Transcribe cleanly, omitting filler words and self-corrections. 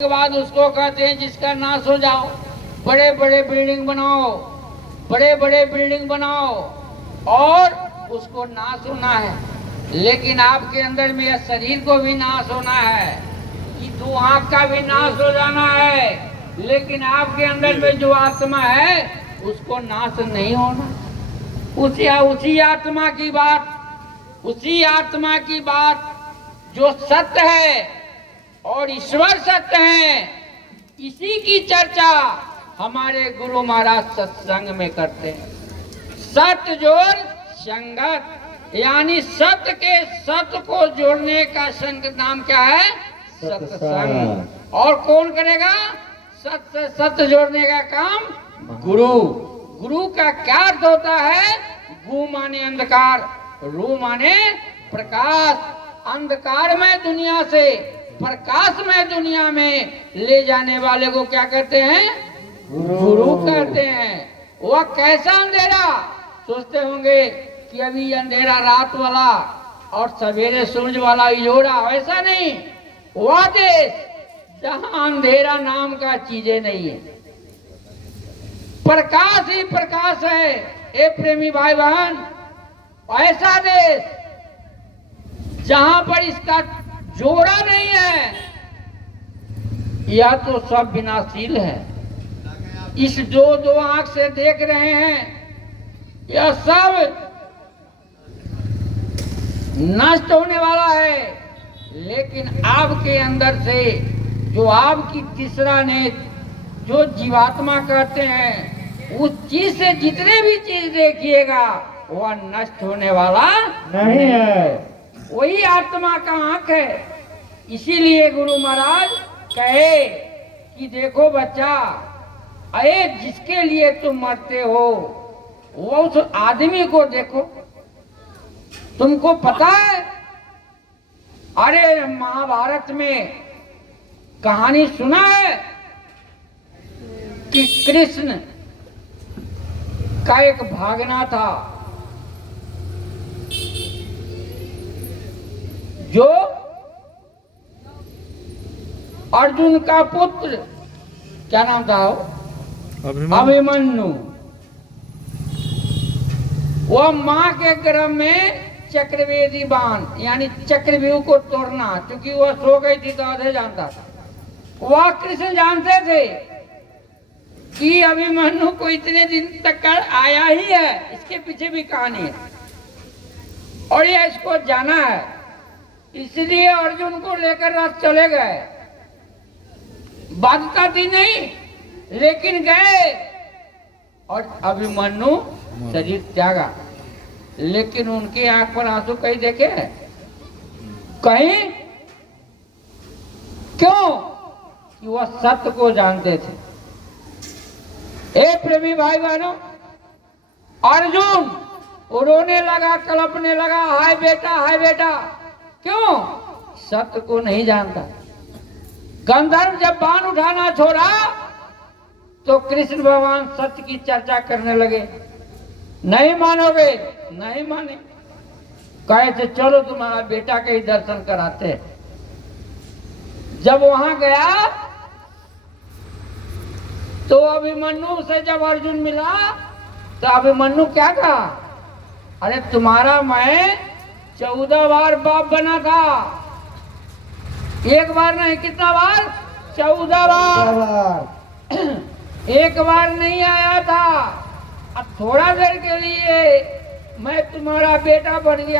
के बाद उसको कहते हैं जिसका नाश हो जाओ, बड़े बड़े बिल्डिंग बनाओ, बड़े बड़े बिल्डिंग बनाओ और उसको नाश होना है। लेकिन आपके अंदर में यह शरीर को भी नाश होना है, कि दो आंख का भी नाश हो जाना है, लेकिन आपके अंदर में जो आत्मा है उसको नाश नहीं होना। उसी आत्मा की बात, उसी आत्मा की बात जो सत्य है और ईश्वर सत्य है, इसी की चर्चा हमारे गुरु महाराज सत्संग में करते हैं। सत्य जोड़ संगत, यानी सत्य के सत्य को जोड़ने का संग नाम क्या है? सत्संग। और कौन करेगा सत्य सत्य जोड़ने का काम? गुरु। गुरु का क्या अर्थ होता है? गु माने अंधकार, रू माने प्रकाश। अंधकार में दुनिया से प्रकाश में दुनिया में ले जाने वाले को क्या कहते हैं? गुरु कहते हैं। वह कैसा अंधेरा? सोचते होंगे कि अभी अंधेरा रात वाला और सवेरे सूरज वाला इजोड़ा, वैसा नहीं। वह देश जहां अंधेरा नाम का चीजें नहीं है, प्रकाश ही प्रकाश है। ए प्रेमी भाई बहन, ऐसा देश जहां पर इसका जोड़ा नहीं है, यह तो सब विनाशील है। इस दो आंख से देख रहे हैं, यह सब नष्ट होने वाला है। लेकिन आपके अंदर से जो आपकी तीसरा नेत्र, जो जीवात्मा कहते हैं, उस चीज से जितने भी चीज देखिएगा वह नष्ट होने वाला नहीं है। वही आत्मा का आंख है। इसीलिए गुरु महाराज कहे कि देखो बच्चा, अरे जिसके लिए तुम मरते हो वो उस आदमी को देखो। तुमको पता है, अरे महाभारत में कहानी सुना है कि कृष्ण का एक भागना था जो अर्जुन का पुत्र, क्या नाम था? अभिमन्यु। वह मां के गर्भ में चक्रवेदी बाण, यानी चक्रव्यूह को तोड़ना, क्योंकि वह सो गई थी तो आधे जानता था। वह कृष्ण जानते थे कि अभिमन्यु को इतने दिन तक कर आया ही है, इसके पीछे भी कहानी है और यह इसको जाना है। इसलिए अर्जुन को लेकर रथ चले गए। बाध्यता थी नहीं, लेकिन गए और अभिमन्यु शरीर त्यागा। लेकिन उनकी आंख पर आंसू कहीं देखे हैं? कहीं? क्यों? कि वह सत्य को जानते थे। हे प्रेमी भाई बहनों, अर्जुन रोने लगा, कलपने लगा, हाय बेटा, हाय बेटा। क्यों? सत्य को नहीं जानता। गंधर्व जब बाण उठाना छोड़ा तो कृष्ण भगवान सत्य की चर्चा करने लगे। नहीं मानोगे? नहीं माने। कहे थे चलो तुम्हारा बेटा के ही दर्शन कराते। जब वहां गया तो अभिमन्यु से जब अर्जुन मिला तो अभिमन्यु क्या कहा? अरे तुम्हारा मैं 14 बार बाप बना था। एक बार नहीं, कितना बार? 14 बार। एक बार नहीं आया था। अब थोड़ा देर के लिए मैं तुम्हारा बेटा बन गया।